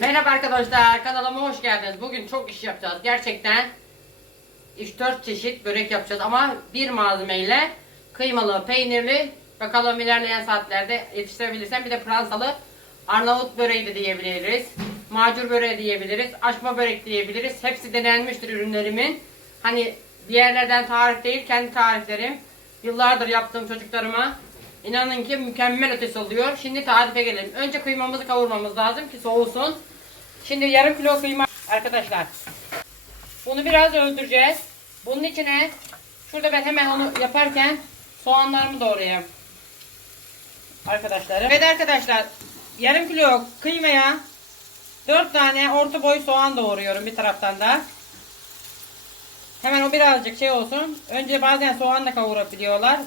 Merhaba arkadaşlar kanalıma hoş geldiniz. Bugün çok iş yapacağız. Gerçekten 3-4 çeşit börek yapacağız ama bir malzemeyle kıymalı, peynirli bakalım ilerleyen saatlerde yetiştirebilirsem bir de Fransalı Arnavut böreği de diyebiliriz. Macur böreği diyebiliriz. Açma börek diyebiliriz. Hepsi denenmiştir ürünlerimin. Hani diğerlerden tarif değil kendi tariflerim. Yıllardır yaptığım çocuklarıma İnanın ki mükemmel ötesi oluyor. Şimdi tarife gelelim. Önce kıymamızı kavurmamız lazım ki soğusun. Şimdi yarım kilo kıyma arkadaşlar. Bunu biraz öldüreceğiz. Bunun içine şurada ben hemen onu yaparken soğanlarımı doğrayayım. Arkadaşlar. Evet arkadaşlar. Yarım kilo kıymaya 4 tane orta boy soğan doğruyorum bir taraftan da. Hemen o birazcık şey olsun. Önce bazen soğanla kavurabiliyorlar.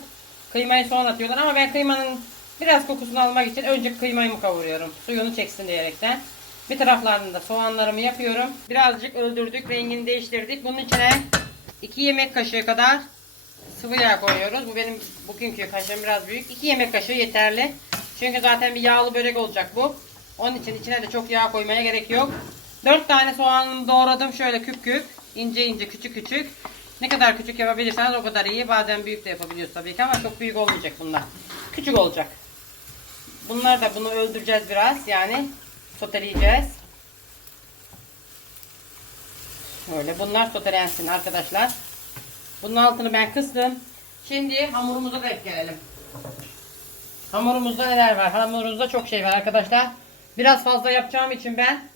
Kıymayı soğan atıyorlar ama ben kıymanın biraz kokusunu almak için önce kıymayı kavuruyorum. Suyunu çeksin diyerekten. Bir taraflarında soğanlarımı yapıyorum. Birazcık öldürdük, rengini değiştirdik. Bunun içine 2 yemek kaşığı kadar sıvı yağ koyuyoruz. Bu benim bugünkü kaşığım biraz büyük. 2 yemek kaşığı yeterli. Çünkü zaten bir yağlı börek olacak bu. Onun için içine de çok yağ koymaya gerek yok. 4 tane soğanımı doğradım şöyle küp küp. ince ince küçük küçük. Ne kadar küçük yapabilirseniz o kadar iyi. Bazen büyük de yapabiliyoruz tabii ki ama çok büyük olmayacak bunlar. Küçük olacak. Bunlar da bunu öldüreceğiz biraz. Yani soteleyeceğiz. Böyle bunlar sotelensin arkadaşlar. Bunun altını ben kıstım. Şimdi hamurumuza da gelelim. Hamurumuzda neler var? Hamurumuzda çok şey var arkadaşlar. Biraz fazla yapacağım için ben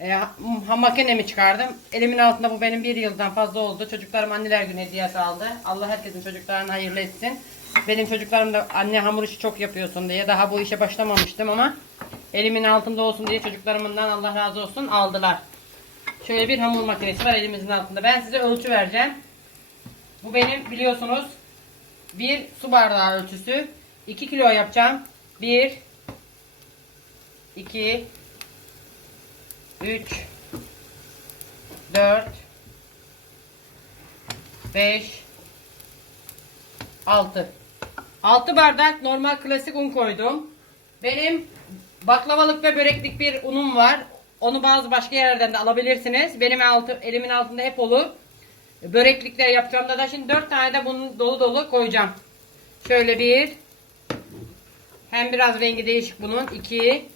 e, ha- makinemi çıkardım. Elimin altında bu benim bir yıldan fazla oldu. Çocuklarım anneler günü hediyesi aldı. Allah herkesin çocuklarına hayırlı etsin. Benim çocuklarım da anne hamur işi çok yapıyorsun diye daha bu işe başlamamıştım ama elimin altında olsun diye çocuklarımdan Allah razı olsun aldılar. Şöyle bir hamur makinesi var elimizin altında. Ben size ölçü vereceğim. Bu benim biliyorsunuz bir su bardağı ölçüsü. 2 kilo yapacağım. 1 2 3 4 5 6 6 bardak normal klasik un koydum. Benim baklavalık ve böreklik bir unum var. Onu bazı başka yerlerden de alabilirsiniz. Benim altı, elimin altında hep olur. Böreklikler yapacağım da, da şimdi 4 tane de bunu dolu dolu koyacağım. Şöyle bir. Hem biraz rengi değişik bunun. 2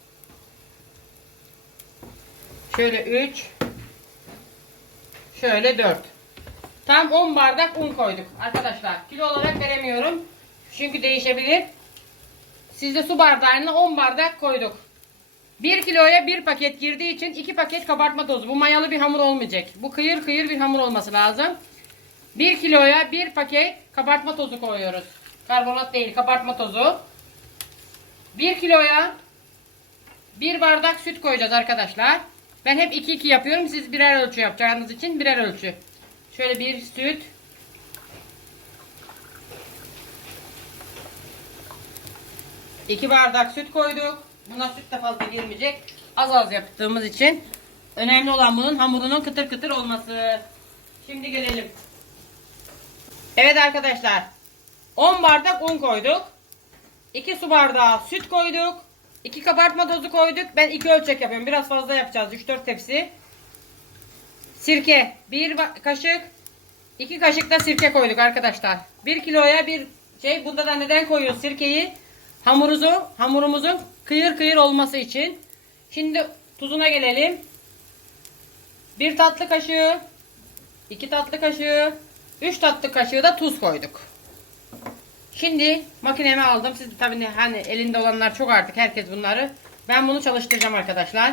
Şöyle 3 Şöyle 4 Tam 10 bardak un koyduk arkadaşlar. Kilo olarak veremiyorum. Çünkü değişebilir. Sizde su bardağına 10 bardak koyduk. 1 kiloya 1 paket girdiği için 2 paket kabartma tozu. Bu mayalı bir hamur olmayacak. Bu kıyır kıyır bir hamur olması lazım. 1 kiloya 1 paket kabartma tozu koyuyoruz. Karbonat değil kabartma tozu. 1 kiloya 1 bardak süt koyacağız arkadaşlar. Ben hep 2-2 yapıyorum. Siz birer ölçü yapacağınız için birer ölçü. Şöyle bir süt. İki bardak süt koyduk. Buna süt de fazla girmeyecek. Az az yaptığımız için. Önemli olan bunun hamurunun kıtır kıtır olması. Şimdi gelelim. Evet arkadaşlar. 10 bardak un koyduk. 2 su bardağı süt koyduk. 2 kabartma tozu koyduk. Ben 2 ölçek yapıyorum. Biraz fazla yapacağız. 3-4 tepsi. Sirke 1 kaşık. 2 kaşık da sirke koyduk arkadaşlar. 1 kiloya bir şey. Bunda da neden koyuyoruz sirkeyi? Hamuruzu, hamurumuzun kıyır kıyır olması için. Şimdi tuzuna gelelim. 1 tatlı kaşığı. 2 tatlı kaşığı. 3 tatlı kaşığı da tuz koyduk. Şimdi makinemi aldım. Siz tabii hani elinde olanlar çok artık herkes bunları. Ben bunu çalıştıracağım arkadaşlar.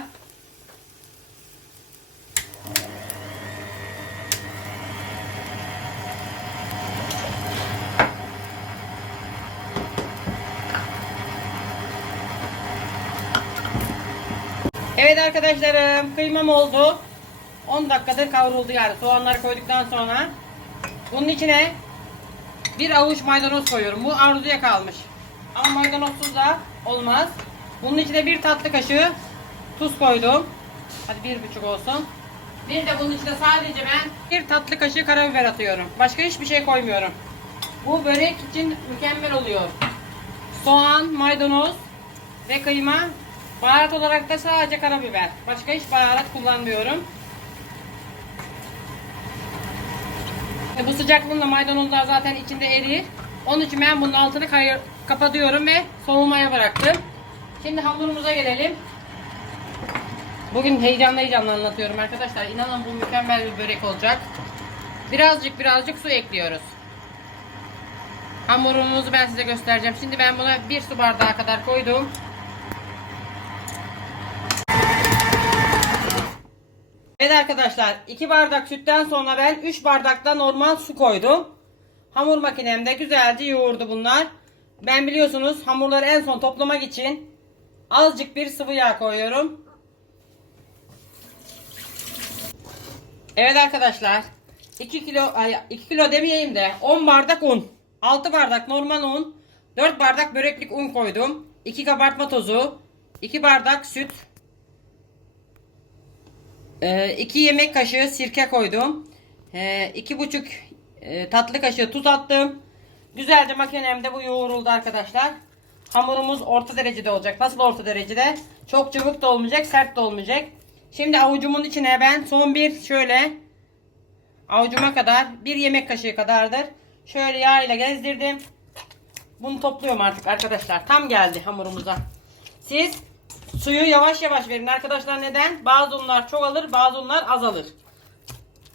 Evet arkadaşlarım kıymam oldu. 10 dakikadır kavruldu yani soğanları koyduktan sonra. Bunun içine bir avuç maydanoz koyuyorum. Bu arzuya kalmış. Ama maydanozsuz da olmaz. Bunun içine bir tatlı kaşığı tuz koydum. Hadi bir buçuk olsun. Bir de bunun içine sadece ben bir tatlı kaşığı karabiber atıyorum. Başka hiçbir şey koymuyorum. Bu börek için mükemmel oluyor. Soğan, maydanoz ve kıyma Baharat olarak da sadece karabiber. Başka hiç baharat kullanmıyorum. E, bu sıcaklığında maydanozlar zaten içinde erir. Onun için ben bunun altını kapatıyorum ve soğumaya bıraktım. Şimdi hamurumuza gelelim. Bugün heyecanlı heyecanlı anlatıyorum arkadaşlar. İnanın bu mükemmel bir börek olacak. Birazcık birazcık su ekliyoruz. Hamurumuzu ben size göstereceğim. Şimdi ben buna bir su bardağı kadar koydum. Evet arkadaşlar 2 bardak sütten sonra ben 3 bardak da normal su koydum. Hamur makinemde güzelce yoğurdu bunlar. Ben biliyorsunuz hamurları en son toplamak için azıcık bir sıvı yağ koyuyorum. Evet arkadaşlar 2 kilo ay 2 kilo demeyeyim de 10 bardak un, 6 bardak normal un, 4 bardak böreklik un koydum. 2 kabartma tozu, 2 bardak süt, 2 yemek kaşığı sirke koydum. 2,5 e, tatlı kaşığı tuz attım. Güzelce makinemde bu yoğruldu arkadaşlar. Hamurumuz orta derecede olacak. Nasıl orta derecede? Çok çabuk da olmayacak, sert de olmayacak. Şimdi avucumun içine ben son bir şöyle avucuma kadar bir yemek kaşığı kadardır. Şöyle yağ ile gezdirdim. Bunu topluyorum artık arkadaşlar. Tam geldi hamurumuza. Siz suyu yavaş yavaş verin arkadaşlar. Neden? Bazı unlar çok alır, bazı unlar az alır.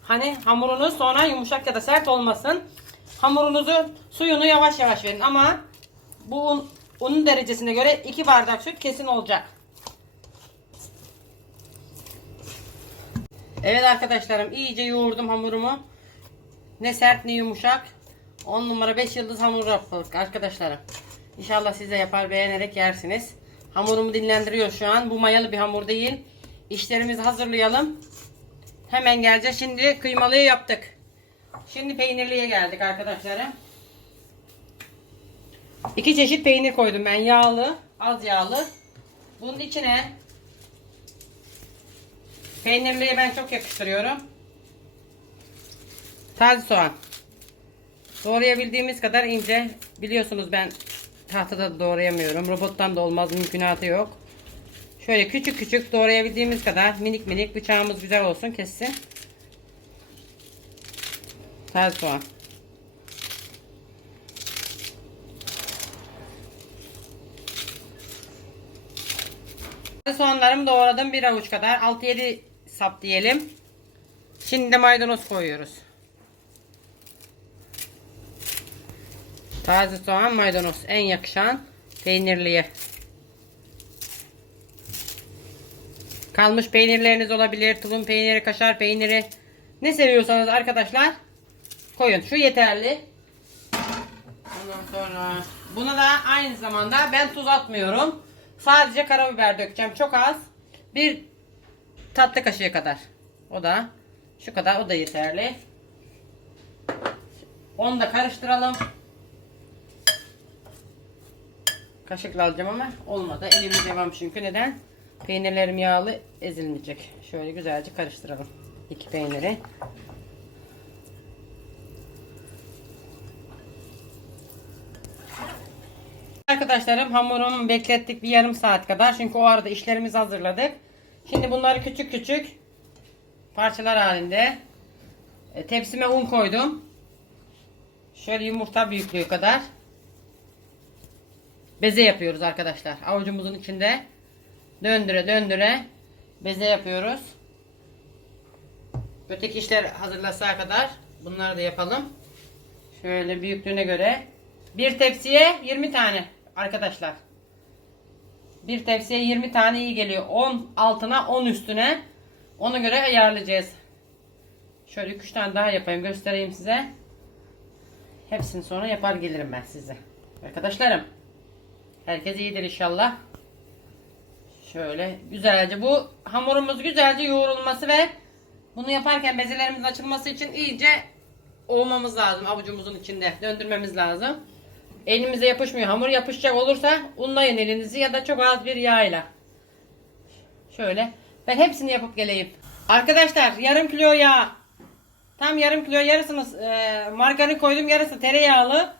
Hani hamurunuz sonra yumuşak ya da sert olmasın. Hamurunuzu suyunu yavaş yavaş verin ama bu un, unun derecesine göre 2 bardak süt kesin olacak. Evet arkadaşlarım iyice yoğurdum hamurumu. Ne sert ne yumuşak. 10 numara 5 yıldız hamur yaptık arkadaşlarım. İnşallah siz de yapar beğenerek yersiniz. Hamurumu dinlendiriyor şu an. Bu mayalı bir hamur değil. İşlerimizi hazırlayalım. Hemen geleceğiz. Şimdi kıymalıyı yaptık. Şimdi peynirliye geldik arkadaşlarım. İki çeşit peynir koydum ben. Yağlı, az yağlı. Bunun içine peynirliye ben çok yakıştırıyorum. Taze soğan. Doğrayabildiğimiz kadar ince. Biliyorsunuz ben tahtada da doğrayamıyorum. Robottan da olmaz mümkünatı yok. Şöyle küçük küçük doğrayabildiğimiz kadar minik minik bıçağımız güzel olsun kessin. Taze soğan. Soğanlarımı doğradım bir avuç kadar. 6-7 sap diyelim. Şimdi de maydanoz koyuyoruz. Taze soğan maydanoz en yakışan peynirliye. Kalmış peynirleriniz olabilir. Tulum peyniri, kaşar peyniri. Ne seviyorsanız arkadaşlar koyun. Şu yeterli. Ondan sonra buna da aynı zamanda ben tuz atmıyorum. Sadece karabiber dökeceğim. Çok az. Bir tatlı kaşığı kadar. O da şu kadar. O da yeterli. Onu da karıştıralım. Kaşıkla alacağım ama olmadı. Elimiz devam çünkü. Neden? Peynirlerim yağlı ezilmeyecek. Şöyle güzelce karıştıralım. İki peyniri. Arkadaşlarım hamurumu beklettik bir yarım saat kadar. Çünkü o arada işlerimizi hazırladık. Şimdi bunları küçük küçük parçalar halinde e, tepsime un koydum. Şöyle yumurta büyüklüğü kadar. Beze yapıyoruz arkadaşlar. Avucumuzun içinde döndüre döndüre beze yapıyoruz. Öteki işler hazırlasa kadar bunları da yapalım. Şöyle büyüklüğüne göre bir tepsiye 20 tane arkadaşlar. Bir tepsiye 20 tane iyi geliyor. 10 altına 10 üstüne. Ona göre ayarlayacağız. Şöyle 3 tane daha yapayım göstereyim size. Hepsini sonra yapar gelirim ben size. Arkadaşlarım. Herkes iyidir inşallah. Şöyle güzelce bu hamurumuz güzelce yoğrulması ve bunu yaparken bezelerimizin açılması için iyice olmamız lazım avucumuzun içinde döndürmemiz lazım. Elimize yapışmıyor. Hamur yapışacak olursa unlayın elinizi ya da çok az bir yağ Şöyle. Ben hepsini yapıp geleyim. Arkadaşlar yarım kilo yağ. Tam yarım kilo yarısını e, margarin koydum yarısı tereyağlı.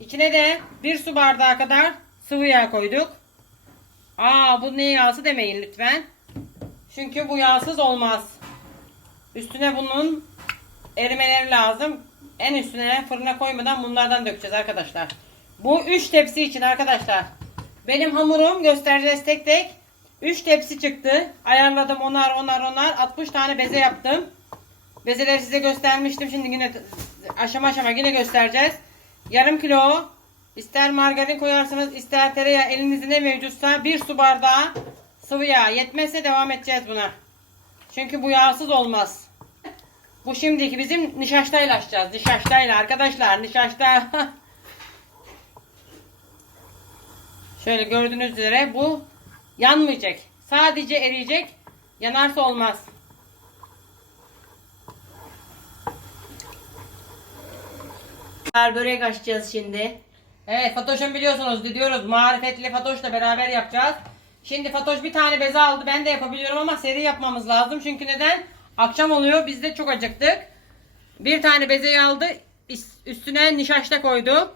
İçine de bir su bardağı kadar sıvı yağ koyduk. Aa bu ne yağsı demeyin lütfen. Çünkü bu yağsız olmaz. Üstüne bunun erimeleri lazım. En üstüne fırına koymadan bunlardan dökeceğiz arkadaşlar. Bu 3 tepsi için arkadaşlar. Benim hamurum göstereceğiz tek tek. 3 tepsi çıktı. Ayarladım onar onar onar. 60 tane beze yaptım. Bezeleri size göstermiştim. Şimdi yine aşama aşama yine göstereceğiz. Yarım kilo ister margarin koyarsınız ister tereyağı elinizde ne mevcutsa bir su bardağı sıvı yağ. Yetmezse devam edeceğiz buna. Çünkü bu yağsız olmaz. Bu şimdiki bizim nişastayla açacağız. Nişastayla arkadaşlar nişasta. Şöyle gördüğünüz üzere bu yanmayacak. Sadece eriyecek. Yanarsa olmaz. Börek açacağız şimdi. Evet Fatoş'un biliyorsunuz diyoruz marifetli Fatoş'la beraber yapacağız. Şimdi Fatoş bir tane beze aldı. Ben de yapabiliyorum ama seri yapmamız lazım. Çünkü neden? Akşam oluyor. Biz de çok acıktık. Bir tane bezeyi aldı. üst- Üstüne nişasta koydu.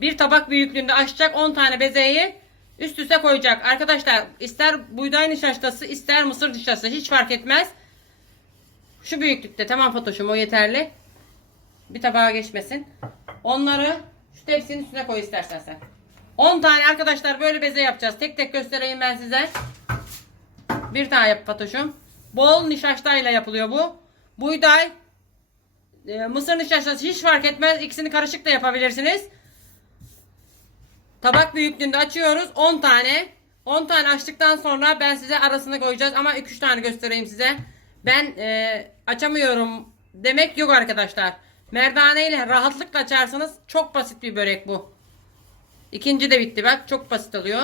Bir tabak büyüklüğünde açacak 10 tane bezeyi üst üste koyacak. Arkadaşlar ister buğday nişastası ister mısır nişastası hiç fark etmez. Şu büyüklükte tamam Fatoş'um o yeterli. Bir tabağa geçmesin. Onları tepsinin üstüne koy istersen sen. 10 tane arkadaşlar böyle beze yapacağız. Tek tek göstereyim ben size. Bir tane yap Fatoş'um. Bol nişastayla yapılıyor bu. Buğday, e, mısır nişastası hiç fark etmez. İkisini karışık da yapabilirsiniz. Tabak büyüklüğünde açıyoruz. 10 tane. 10 tane açtıktan sonra ben size arasına koyacağız. Ama 2-3 tane göstereyim size. Ben e, açamıyorum demek yok arkadaşlar. Merdane ile rahatlıkla açarsanız çok basit bir börek bu. İkinci de bitti bak. Çok basit oluyor.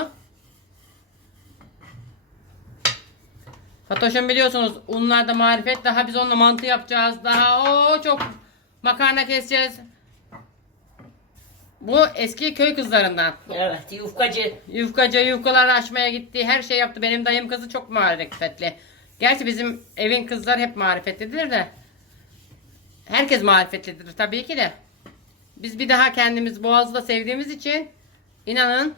Fatoş'un biliyorsunuz unlarda marifet. Daha biz onunla mantı yapacağız. Daha o çok makarna keseceğiz. Bu eski köy kızlarından. Evet yufkacı. Yufkacı yufkalar açmaya gitti. Her şey yaptı. Benim dayım kızı çok marifetli. Gerçi bizim evin kızlar hep marifetlidir de. Herkes marifetlidir tabii ki de. Biz bir daha kendimiz Boğaz'da sevdiğimiz için inanın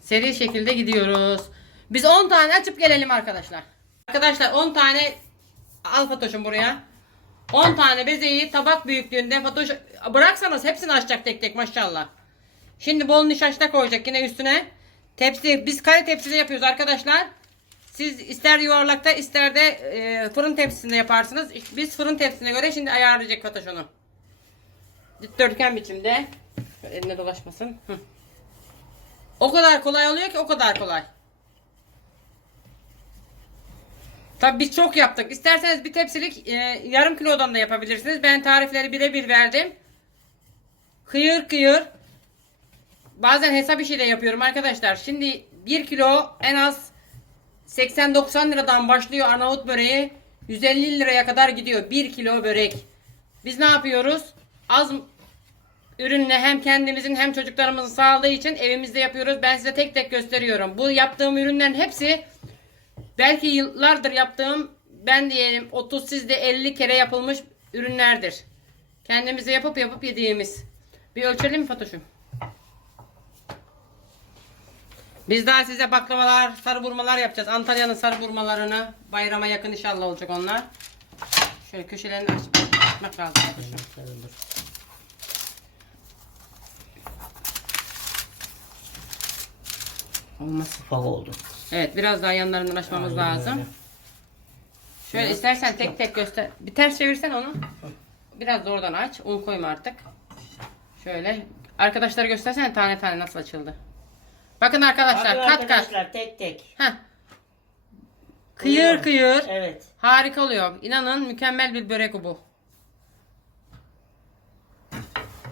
seri şekilde gidiyoruz. Biz 10 tane açıp gelelim arkadaşlar. Arkadaşlar 10 tane al Fatoş'um buraya. 10 tane bezeyi tabak büyüklüğünde Fatoş bıraksanız hepsini açacak tek tek maşallah. Şimdi bol nişasta koyacak yine üstüne. Tepsi biz kare tepside yapıyoruz arkadaşlar. Siz ister yuvarlakta ister de e, fırın tepsisinde yaparsınız. Biz fırın tepsisine göre şimdi ayarlayacak Fatoş onu. Dikdörtgen biçimde. Eline dolaşmasın. Hı. O kadar kolay oluyor ki o kadar kolay. Tabii biz çok yaptık. İsterseniz bir tepsilik e, yarım kilodan da yapabilirsiniz. Ben tarifleri birebir verdim. Kıyır kıyır. Bazen hesap işi de yapıyorum arkadaşlar. Şimdi 1 kilo en az 80-90 liradan başlıyor Arnavut böreği. 150 liraya kadar gidiyor 1 kilo börek. Biz ne yapıyoruz? Az ürünle hem kendimizin hem çocuklarımızın sağlığı için evimizde yapıyoruz. Ben size tek tek gösteriyorum. Bu yaptığım ürünlerin hepsi belki yıllardır yaptığım ben diyelim 30 sizde 50 kere yapılmış ürünlerdir. Kendimize yapıp yapıp yediğimiz. Bir ölçelim mi Fatoş'um? Biz daha size baklavalar, sarı burmalar yapacağız. Antalya'nın sarı burmalarını bayrama yakın inşallah olacak onlar. Şöyle köşelerini aç, açmak lazım. Olmaz. Ufak oldu. Evet biraz daha yanlarından açmamız Aynen lazım. öyle. Şöyle istersen tek tek göster. Bir ters çevirsen onu. Biraz da oradan aç. Un koyma artık. Şöyle. Arkadaşlara göstersene tane tane nasıl açıldı. Bakın arkadaşlar Bakın kat kat. arkadaşlar tek tek. Heh. Kıyır kıyır. Evet. Harika oluyor. İnanın mükemmel bir börek bu.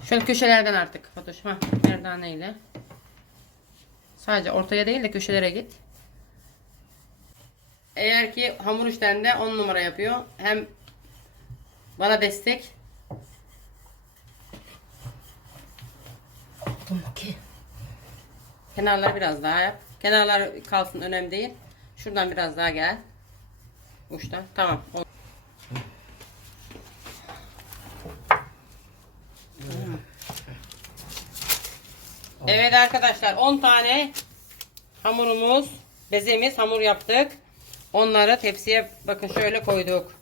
Şöyle köşelerden artık Fatoş. Ha, merdane ile. Sadece ortaya değil de köşelere git. Eğer ki hamur işlerinde 10 numara yapıyor. Hem bana destek. Ki. Kenarları biraz daha yap. Kenarlar kalsın önemli değil. Şuradan biraz daha gel. Uçtan. Tamam. Evet arkadaşlar 10 tane hamurumuz, bezemiz hamur yaptık. Onları tepsiye bakın şöyle koyduk.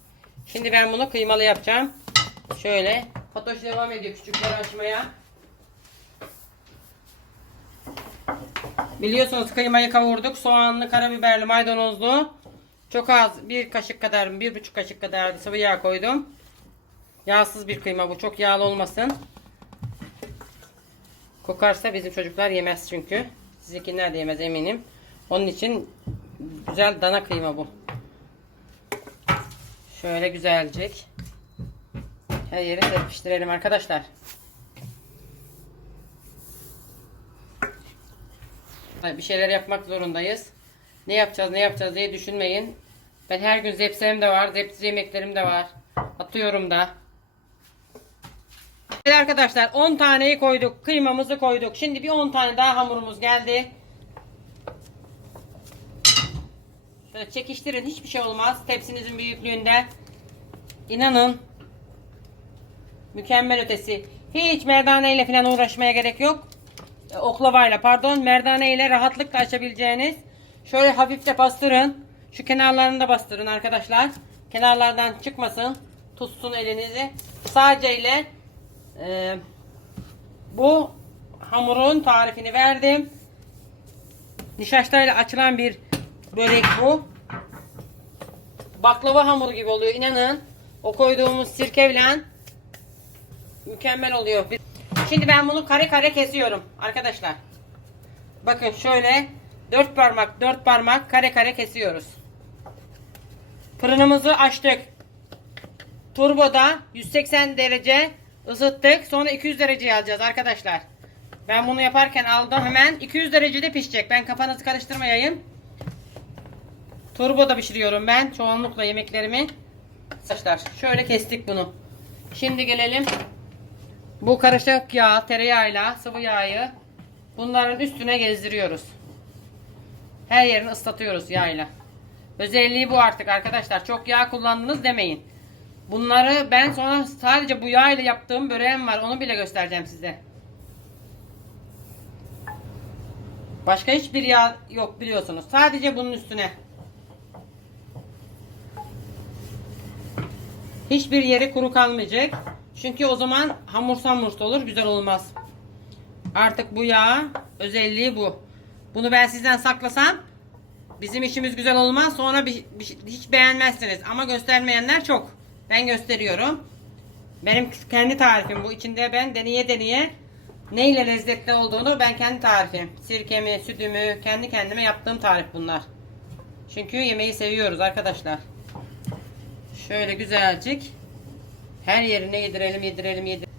Şimdi ben bunu kıymalı yapacağım. Şöyle. Fatoş devam ediyor küçükleri açmaya. Biliyorsunuz kıymayı kavurduk. Soğanlı, karabiberli, maydanozlu. Çok az bir kaşık kadar, bir buçuk kaşık kadar sıvı yağ koydum. Yağsız bir kıyma bu. Çok yağlı olmasın. Kokarsa bizim çocuklar yemez çünkü. Sizinkiler de yemez eminim. Onun için güzel dana kıyma bu. Şöyle güzelcek. Her yeri serpiştirelim arkadaşlar. Bir şeyler yapmak zorundayız. Ne yapacağız ne yapacağız diye düşünmeyin. Ben her gün zepsem de var. Zepsi yemeklerim de var. Atıyorum da. Evet arkadaşlar 10 taneyi koyduk. Kıymamızı koyduk. Şimdi bir 10 tane daha hamurumuz geldi. Şöyle çekiştirin. Hiçbir şey olmaz. Tepsinizin büyüklüğünde. İnanın. Mükemmel ötesi. Hiç merdane ile falan uğraşmaya gerek yok. E, Oklavayla pardon. Merdane ile rahatlıkla açabileceğiniz. Şöyle hafifçe bastırın. Şu kenarlarını da bastırın arkadaşlar. Kenarlardan çıkmasın. Tutsun elinizi. Sadece ile ee, bu hamurun tarifini verdim. Nişastayla açılan bir börek bu. Baklava hamuru gibi oluyor inanın. O koyduğumuz sirkeyle mükemmel oluyor. Şimdi ben bunu kare kare kesiyorum arkadaşlar. Bakın şöyle dört parmak dört parmak kare kare kesiyoruz. Fırınımızı açtık. Turboda 180 derece ısıttık. Sonra 200 dereceye alacağız arkadaşlar. Ben bunu yaparken aldım hemen 200 derecede pişecek. Ben kafanızı karıştırmayayım. Turboda pişiriyorum ben çoğunlukla yemeklerimi. Arkadaşlar şöyle kestik bunu. Şimdi gelelim. Bu karışık yağ, tereyağıyla sıvı yağı bunların üstüne gezdiriyoruz. Her yerini ıslatıyoruz yağıyla. Özelliği bu artık arkadaşlar. Çok yağ kullandınız demeyin. Bunları ben sonra sadece bu yağ ile yaptığım böreğim var. Onu bile göstereceğim size. Başka hiçbir yağ yok biliyorsunuz. Sadece bunun üstüne. Hiçbir yeri kuru kalmayacak. Çünkü o zaman hamur hamursu olur. Güzel olmaz. Artık bu yağ özelliği bu. Bunu ben sizden saklasam bizim işimiz güzel olmaz. Sonra bir, bir- hiç beğenmezsiniz. Ama göstermeyenler çok. Ben gösteriyorum. Benim kendi tarifim bu. İçinde ben deneye deneye neyle lezzetli olduğunu ben kendi tarifim. Sirkemi, sütümü kendi kendime yaptığım tarif bunlar. Çünkü yemeği seviyoruz arkadaşlar. Şöyle güzelcik her yerine yedirelim yedirelim yedirelim.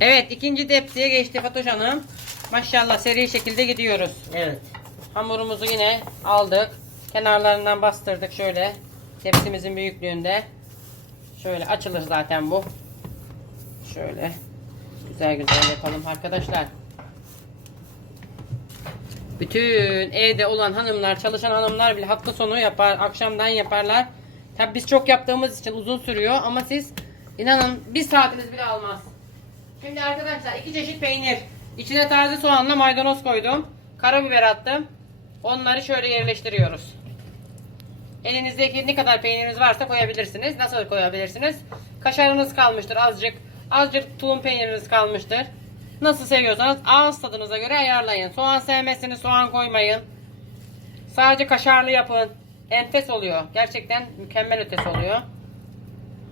Evet ikinci tepsiye geçti Fatoş Hanım. Maşallah seri şekilde gidiyoruz. Evet. Hamurumuzu yine aldık. Kenarlarından bastırdık şöyle. Tepsimizin büyüklüğünde. Şöyle açılır zaten bu. Şöyle. Güzel güzel yapalım arkadaşlar. Bütün evde olan hanımlar, çalışan hanımlar bile hafta sonu yapar, akşamdan yaparlar. Tabi biz çok yaptığımız için uzun sürüyor ama siz inanın bir saatiniz bile almaz. Şimdi arkadaşlar iki çeşit peynir. İçine taze soğanla maydanoz koydum. Karabiber attım. Onları şöyle yerleştiriyoruz. Elinizdeki ne kadar peyniriniz varsa koyabilirsiniz. Nasıl koyabilirsiniz? Kaşarınız kalmıştır azıcık. Azıcık tulum peyniriniz kalmıştır. Nasıl seviyorsanız ağız tadınıza göre ayarlayın. Soğan sevmezseniz soğan koymayın. Sadece kaşarlı yapın. Enfes oluyor. Gerçekten mükemmel ötesi oluyor.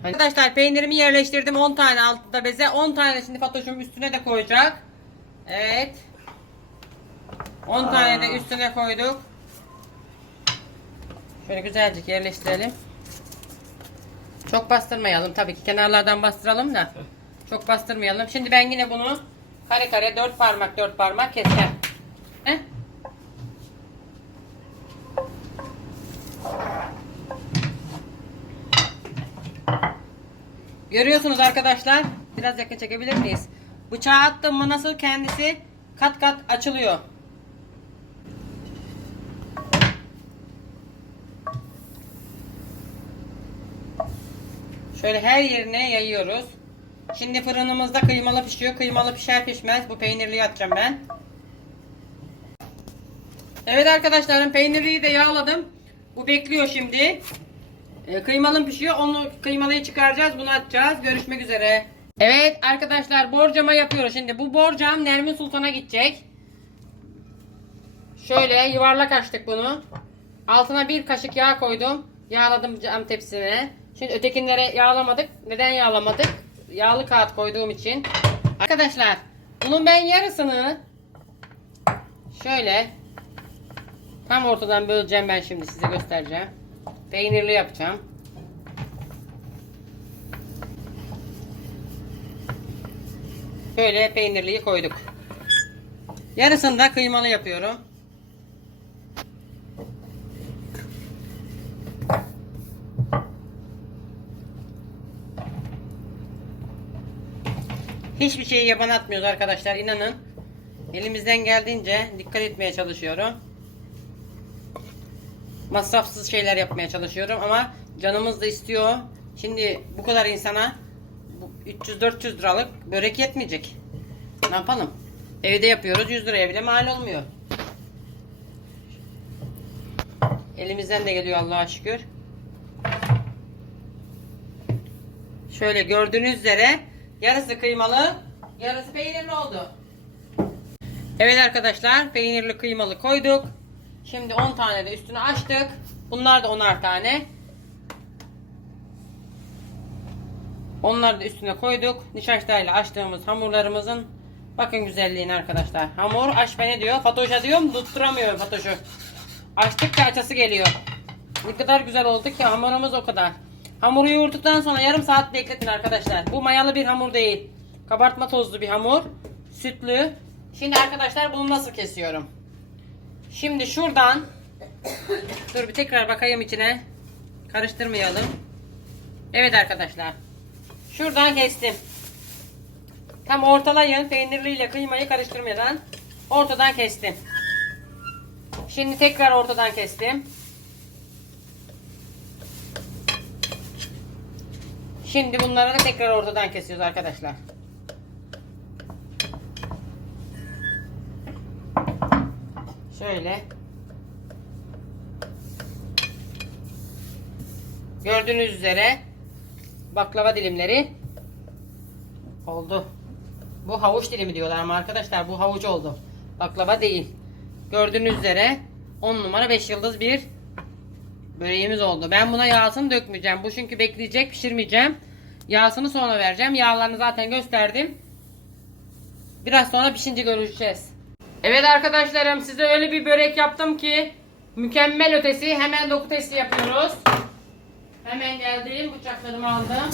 Arkadaşlar peynirimi yerleştirdim. 10 tane altında beze. 10 tane şimdi Fatoş'um üstüne de koyacak. Evet. 10 tane de üstüne koyduk. Şöyle güzelce yerleştirelim. Çok bastırmayalım. Tabii ki kenarlardan bastıralım da. Çok bastırmayalım. Şimdi ben yine bunu kare kare 4 parmak 4 parmak keseceğim. Heh. Görüyorsunuz arkadaşlar. Biraz yakın çekebilir miyiz? Bıçağı attım mı nasıl kendisi kat kat açılıyor. Şöyle her yerine yayıyoruz. Şimdi fırınımızda kıymalı pişiyor. Kıymalı pişer pişmez bu peynirliyi atacağım ben. Evet arkadaşlarım peynirliyi de yağladım. Bu bekliyor şimdi. E, kıymalım pişiyor. Onu kıymalıyı çıkaracağız. Bunu atacağız. Görüşmek üzere. Evet arkadaşlar borcama yapıyoruz. Şimdi bu borcam Nermin Sultan'a gidecek. Şöyle yuvarlak açtık bunu. Altına bir kaşık yağ koydum. Yağladım cam tepsine. Şimdi ötekinlere yağlamadık. Neden yağlamadık? Yağlı kağıt koyduğum için. Arkadaşlar bunun ben yarısını şöyle tam ortadan böleceğim ben şimdi size göstereceğim. Peynirli yapacağım. Şöyle peynirliyi koyduk. Yarısını da kıymalı yapıyorum. Hiçbir şeyi yaban atmıyoruz arkadaşlar inanın. Elimizden geldiğince dikkat etmeye çalışıyorum. Masrafsız şeyler yapmaya çalışıyorum ama canımız da istiyor. Şimdi bu kadar insana bu 300-400 liralık börek yetmeyecek. Ne yapalım? Evde yapıyoruz 100 liraya bile mal olmuyor. Elimizden de geliyor Allah'a şükür. Şöyle gördüğünüz üzere yarısı kıymalı, yarısı peynirli oldu. Evet arkadaşlar peynirli kıymalı koyduk. Şimdi 10 tane de üstüne açtık. Bunlar da 10'ar tane. Onları da üstüne koyduk. Nişastayla açtığımız hamurlarımızın bakın güzelliğine arkadaşlar. Hamur aç ne diyor? Fatoş'a diyorum tutturamıyorum Fatoş'u. Açtıkça açası geliyor. Ne kadar güzel oldu ki hamurumuz o kadar. Hamuru yoğurduktan sonra yarım saat bekletin arkadaşlar. Bu mayalı bir hamur değil. Kabartma tozlu bir hamur. Sütlü. Şimdi arkadaşlar bunu nasıl kesiyorum? Şimdi şuradan dur bir tekrar bakayım içine. Karıştırmayalım. Evet arkadaşlar. Şuradan kestim. Tam ortalayın. Peynirliyle kıymayı karıştırmadan. Ortadan kestim. Şimdi tekrar ortadan kestim. Şimdi bunları da tekrar ortadan kesiyoruz arkadaşlar. Şöyle. Gördüğünüz üzere baklava dilimleri oldu. Bu havuç dilimi diyorlar ama arkadaşlar bu havuç oldu. Baklava değil. Gördüğünüz üzere 10 numara 5 yıldız bir böreğimiz oldu. Ben buna yağsını dökmeyeceğim. Bu çünkü bekleyecek pişirmeyeceğim. Yağsını sonra vereceğim. Yağlarını zaten gösterdim. Biraz sonra pişince göreceğiz. Evet arkadaşlarım size öyle bir börek yaptım ki mükemmel ötesi. Hemen doku testi yapıyoruz. Hemen geldim. Bıçaklarımı aldım.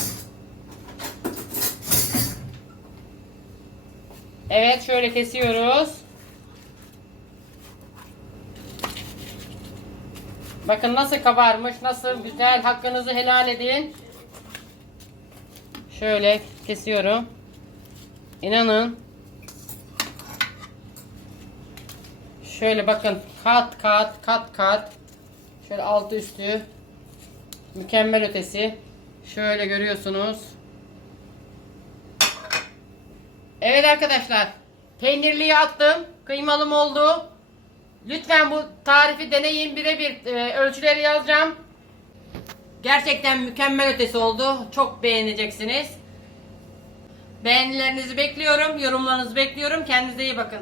Evet şöyle kesiyoruz. Bakın nasıl kabarmış, nasıl güzel. Hakkınızı helal edin. Şöyle kesiyorum. İnanın. Şöyle bakın kat kat kat kat. Şöyle altı üstü. Mükemmel ötesi. Şöyle görüyorsunuz. Evet arkadaşlar. Peynirliyi attım. Kıymalım oldu. Lütfen bu tarifi deneyin. Birebir e, ölçüleri yazacağım. Gerçekten mükemmel ötesi oldu. Çok beğeneceksiniz. Beğenilerinizi bekliyorum. Yorumlarınızı bekliyorum. Kendinize iyi bakın.